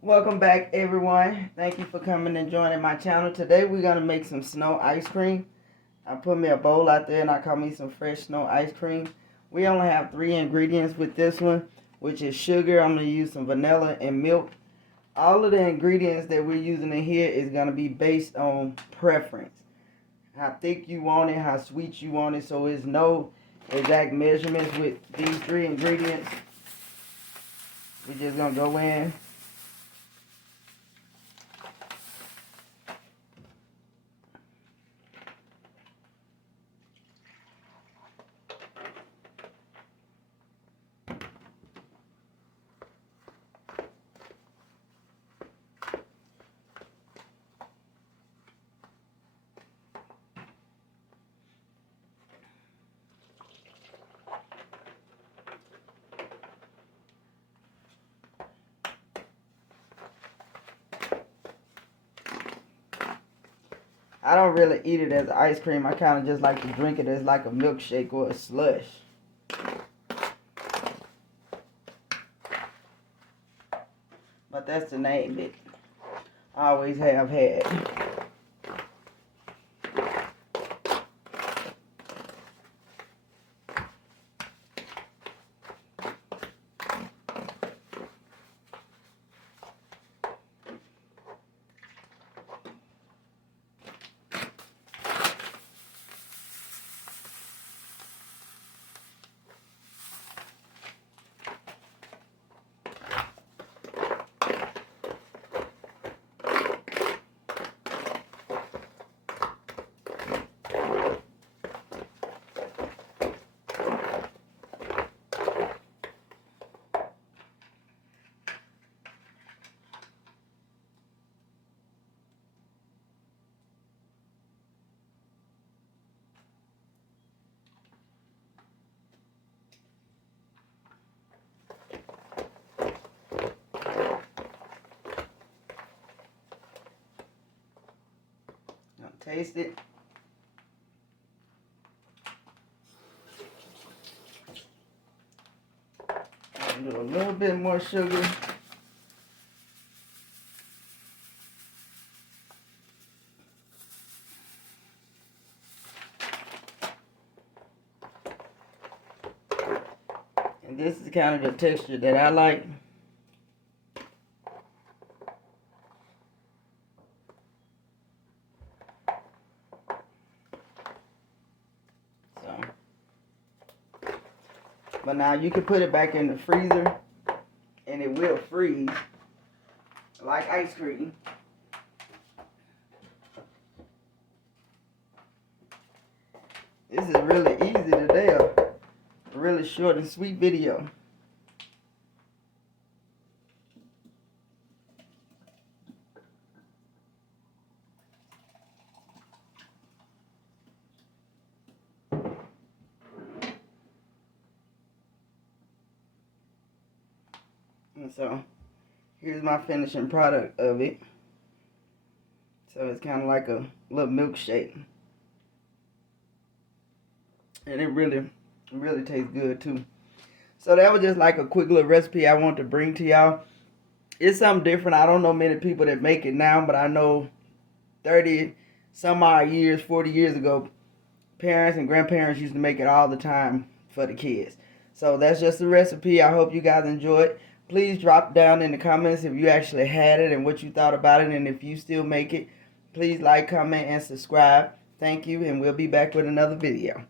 Welcome back, everyone. Thank you for coming and joining my channel. Today we're going to make some snow ice cream. I put me a bowl out there and I caught me some fresh snow ice cream. We only have 3 ingredients with this one, which is sugar. I'm going to use some vanilla and milk. All of the ingredients that we're using in here is going to be based on preference. How thick you want it, how sweet you want it. So there's no exact measurements with these 3 ingredients. We're just going to go in. I don't really eat it as ice cream. I kind of just like to drink it as like a milkshake or a slush. But that's the name that I always have had. Now taste it. I'll do a little bit more sugar. And this is kind of the texture that I like. So, but now you can put it back in the freezer and it will freeze like ice cream. This is really easy today. A really short and sweet video. And so here's my finishing product of it. So it's kind of like a little milkshake. And it really tastes good too. So that was just like a quick little recipe I want to bring to y'all. It's something different. I don't know many people that make it now, but I know 30 some odd years, 40 years ago, parents and grandparents used to make it all the time for the kids. So that's just the recipe. I hope you guys enjoy it. Please drop down in the comments if you actually had it and what you thought about it. And if you still make it, please like, comment, and subscribe. Thank you, and we'll be back with another video.